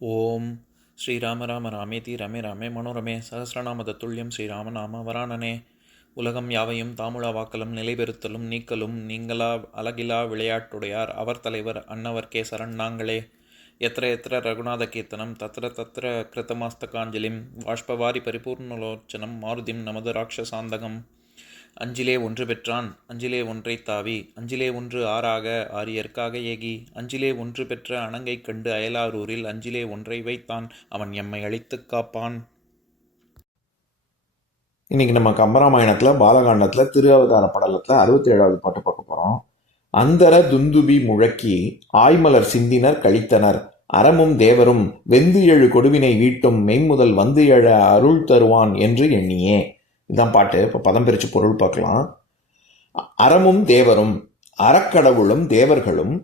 ஓம் ஸ்ரீராம ராம ராமேதி ரமே ராமே மனோரமே சகசிரநாம தத்துல்யம் ஸ்ரீராம நாம வராணனே. உலகம் யாவையும் தாமுழா வாக்கலும் நிலைபெறுத்தலும் நீக்கலும் நீங்களா அழகிலா விளையாட்டுடையார் அவர் தலைவர் அன்னவர் சரண் நாங்களே. எத்திர எத்திர ரகுநாத கீர்த்தனம் தத்திர தத்திர கிருத்தமாஸ்தகாஞ்சலிம் வாஷ்பவாரி பரிபூர்ணலோச்சனம் மாருதிம் நமது ராட்சசாந்தகம். அஞ்சிலே ஒன்று பெற்றான் அஞ்சிலே ஒன்றை தாவி அஞ்சிலே ஒன்று ஆறாக ஆரியர்க்காக ஏகி அஞ்சிலே ஒன்று பெற்ற அணங்கை கண்டு அயலாரூரில் அஞ்சிலே ஒன்றை வைத்தான் அவன் எம்மை அழித்துக் காப்பான். இன்னைக்கு நம்ம கம்பராமாயணத்துல பாலகாண்டத்துல திருஅவதார படலத்துல 67வது பாட்டு பார்க்க போறோம். அந்தர துந்துபி முழக்கி ஆய்மலர் சிந்தினர் கழித்தனர் அறமும் தேவரும் வெந்து எழு கொடுவினை வீட்டும் மெய்முதல் வந்து எழ அருள் தருவான் என்று எண்ணியே. இதுதான் பாட்டு. இப்போ பதம் பிரித்து பொருள் பார்க்கலாம். அறமும் தேவரும், அறக்கடவுளும் தேவர்களும்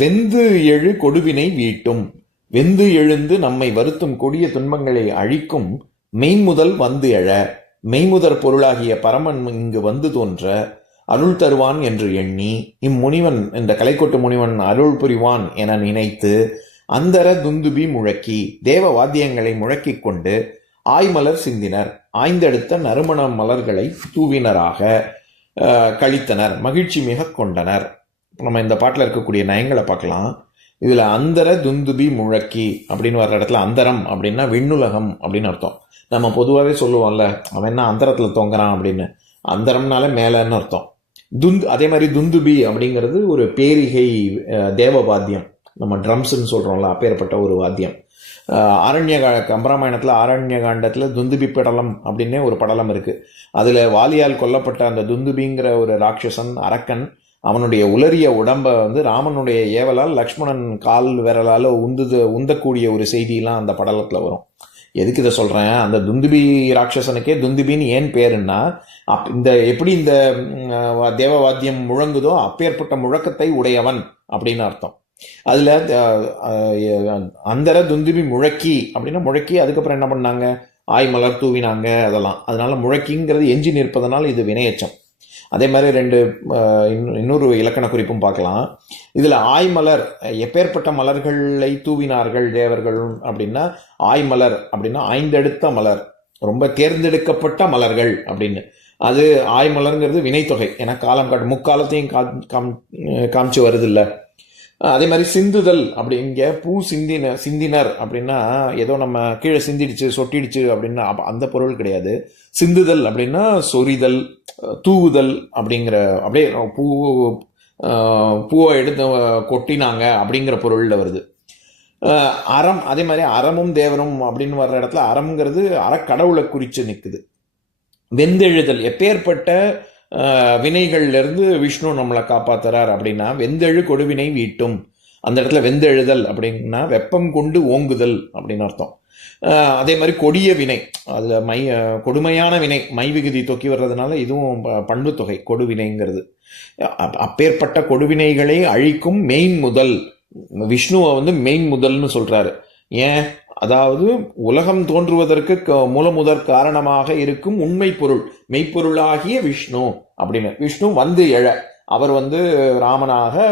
வெந்து எழு கொடுவினை வீட்டும், வெந்து எழுந்து நம்மை வருத்தும் கொடிய துன்பங்களை அழிக்கும் மெய்முதல் வந்து எழ, மெய்முதற் பொருளாகிய பரமன் இங்கு வந்து தோன்ற அருள் தருவான் என்று எண்ணி இம்முனிவன், இந்த கலைக்கோட்டு முனிவன் அருள் புரிவான் என நினைத்து அந்தர துந்துபி முழக்கி தேவ வாத்தியங்களை முழக்கிக் கொண்டு ஆய்மலர் சிந்தினர், ஆய்ந்தெடுத்த நறுமண மலர்களை தூவினராக கழித்தனர், மகிழ்ச்சி மிக கொண்டனர். நம்ம இந்த பாட்டில் இருக்கக்கூடிய நயங்களை பார்க்கலாம். இதில் அந்தர துந்துபி முழக்கி அப்படின்னு வர்ற இடத்துல அந்தரம் அப்படின்னா விண்ணுலகம் அப்படின்னு அர்த்தம். நம்ம பொதுவாகவே சொல்லுவோம்ல, அவன் என்ன அந்தரத்தில் தொங்குறான் அப்படின்னு. அந்தரம்னால மேலேன்னு அர்த்தம். அதே மாதிரி துந்துபி அப்படிங்கிறது ஒரு பேரிகை தேவ வாத்தியம். நம்ம ட்ரம்ஸ்ன்னு சொல்கிறோம்ல, அப்பேற்பட்ட ஒரு வாத்தியம். கம்பராமாயணத்தில் ஆரண்ய காண்டத்தில் துந்துபி படலம் அப்படின்னே ஒரு படலம் இருக்குது. அதில் வாலியால் கொல்லப்பட்ட அந்த துந்துபிங்கிற ஒரு ராட்சசன் அரக்கன், அவனுடைய உலரிய உடம்பை ராமனுடைய ஏவலால் லக்ஷ்மணன் கால் விரலால் உந்தக்கூடிய ஒரு செய்தியெல்லாம் அந்த படலத்தில் வரும். எதுக்கு இதை சொல்கிறேன், அந்த துந்துபி ராட்சசனுக்கே துந்துபின்னு ஏன் பேருன்னா, இந்த எப்படி இந்த தேவவாத்தியம் முழங்குதோ அப்பேற்பட்ட முழக்கத்தை உடையவன் அப்படின்னு அர்த்தம். அதில் அந்தர துந்துபி முழக்கி அப்படின்னா முழக்கி, அதுக்கப்புறம் என்ன பண்ணாங்க, ஆய்மலர் தூவினாங்க அதெல்லாம். அதனால முழக்கிங்கிறது எஞ்சி நிற்பதனால் இது வினையச்சம். அதே மாதிரி இன்னொரு இலக்கண குறிப்பும் பார்க்கலாம். இதில் ஆய்மலர், எப்பேற்பட்ட மலர்களை தூவினார்கள் தேவர்கள் அப்படின்னா, ஆய்மலர் அப்படின்னா ஆய்ந்தெடுத்த மலர், ரொம்ப தேர்ந்தெடுக்கப்பட்ட மலர்கள் அப்படின்னு. அது ஆய்மலருங்கிறது வினைத்தொகை, ஏன்னா காலம் காட்டு முக்காலத்தையும் காமிச்சு வருது இல்லை. அதே மாதிரி சிந்துதல் அப்படி, இங்கே பூ சிந்தினர் அப்படின்னா ஏதோ நம்ம கீழே சிந்திடுச்சு சொட்டிடுச்சு அப்படின்னா அந்த பொருள் கிடையாது. சிந்துதல் அப்படின்னா சொரிதல், தூவுதல் அப்படிங்கிற, அப்படியே பூவை எடுத்து கொட்டினாங்க அப்படிங்கிற பொருளில் வருது. அறம், அதே மாதிரி அறமும் தேவரும் அப்படின்னு வர்ற இடத்துல அறம்ங்கிறது அறக்கடவுளை குறித்து நிற்குது. வெந்தெழுதல், எப்பேற்பட்ட வினைகள்லேருந்து விஷ்ணு நம்மளை காப்பாத்துறார் அப்படின்னா வெந்தெழு கொடுவினை வீட்டும். அந்த இடத்துல வெந்தெழுதல் அப்படின்னா வெப்பம் கொண்டு ஓங்குதல் அப்படின்னு அர்த்தம். அதே மாதிரி கொடிய வினை, அதில் கொடுமையான வினை, மை விகுதி தொக்கி வர்றதுனால இதுவும் பண்பு தொகை கொடுவினைங்கிறது. அப்பேற்பட்ட கொடுவினைகளை அழிக்கும் மெயின் முதல், விஷ்ணுவை மெயின் முதல்னு சொல்றாரு. ஏன், அதாவது உலகம் தோன்றுவதற்கு மூலமுதற் காரணமாக இருக்கும் உண்மை பொருள், மெய்ப்பொருளாகிய விஷ்ணு அப்படின்னு. விஷ்ணு வந்து எழ, அவர் ராமனாக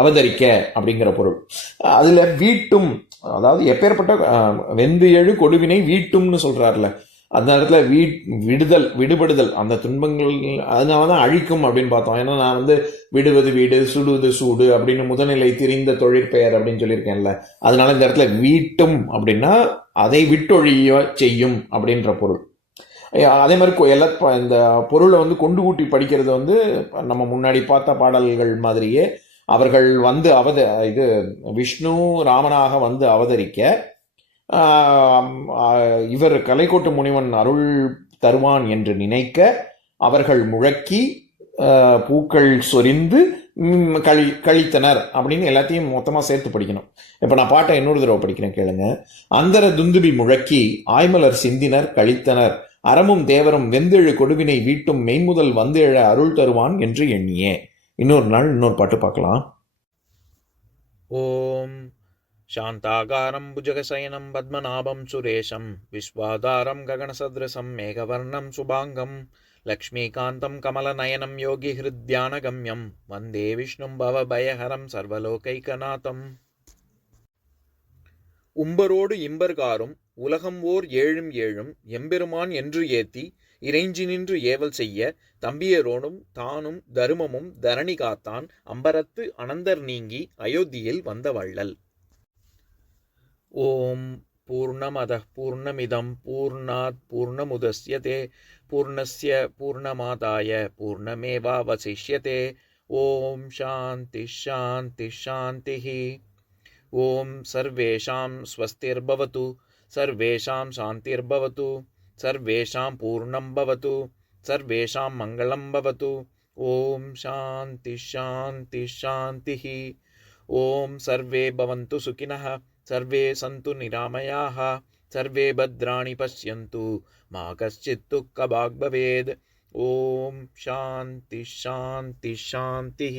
அவதரிக்க அப்படிங்கிற பொருள். அதுல வீட்டும், அதாவது எப்பேற்பட்ட வெந்து எழு கொடுவினை வீட்டும்னு சொல்றாருல, அந்த இடத்துல விடுதல், விடுபடுதல், அந்த துன்பங்கள் அதனாலதான் அழிக்கும் அப்படின்னு பார்த்தோம். ஏன்னா நான் விடுவது வீடு, சுடுவது சூடு அப்படின்னு முதல்நிலை திரிந்த தொழிற்பெயர் அப்படின்னு சொல்லியிருக்கேன்ல. அதனால இந்த இடத்துல வீட்டும் அப்படின்னா அதை விட்டொழிய செய்யும் அப்படின்ற பொருள். அதே மாதிரி இந்த பொருளை கொண்டு கூட்டி படிக்கிறது நம்ம முன்னாடி பார்த்த பாடல்கள் மாதிரியே அவர்கள் இது விஷ்ணு ராமனாக அவதரிக்க இவர் கலைக்கோட்டு முனிவன் அருள் தருவான் என்று நினைக்க அவர்கள் முழக்கி பூக்கள் சொரிந்து கழித்தனர் அப்படின்னு எல்லாத்தையும் மொத்தமாக சேர்த்து படிக்கணும். இப்போ நான் பாட்டை இன்னொரு தடவை படிக்கிறேன், கேளுங்க. அந்தர துந்துபி முழக்கி ஆய்மலர் சிந்தினர் கழித்தனர் அறமும் தேவரும் வெந்தெழு கொடுவினை வீட்டும் மெய்முதல் வந்து எழ அருள் தருவான் என்று எண்ணியே. இன்னொரு நாள் இன்னொரு பாட்டு பார்க்கலாம். ஓம் शान्ताकारं भुजगशयनं पद्मनाभं सुरेशं विश्वाधारं गगनसदृशं मेघवर्णं शुभाङ्गं लक्ष्मीकान्तं कमलनयनं योगिहृद्यानगम्यं वन्दे विष्णुं भवभयहरं सर्वलोकैकनाथम्. உம்பரோடு இம்பர்காரும் உலகம் ஓர் ஏழும் ஏழும் எம்பெருமான் என்று ஏத்தி இறைஞ்சி நின்று ஏவல் செய்ய தம்பியரோடும் தானும் தருமமும் தரணி காத்தான் அம்பரத்து அனந்தர் நீங்கி அயோத்தியில் வந்த வள்ளல். ஓம் பூர்ணமதః பூர்ணமிதம் பூர்ணாத் பூர்ணமுதஸ்யதே பூர்ணஸ்ய பூர்ணமாதாய பூர்ணமேவாவசிஷ்யதே. ஓம் சாந்தி சாந்தி சாந்திः. ஓம் சர்வேஷாம் ஸ்வஸ்திர்பவது சர்வேஷாம் சாந்திர்பவது சர்வேஷாம் பூர்ணம் பவது சர்வேஷாம் மங்களம் பவது. ஓம் சாந்தி சாந்தி சாந்திः. ஓம் சர்வே பவந்து சுகினः சர்வே சந்து நிராமயாः சர்வே பத்ராணி பஷ்யந்து மா கஷ்சித் துக்கபாக் பவேத். ஓம் சாந்தி சாந்தி சாந்திः.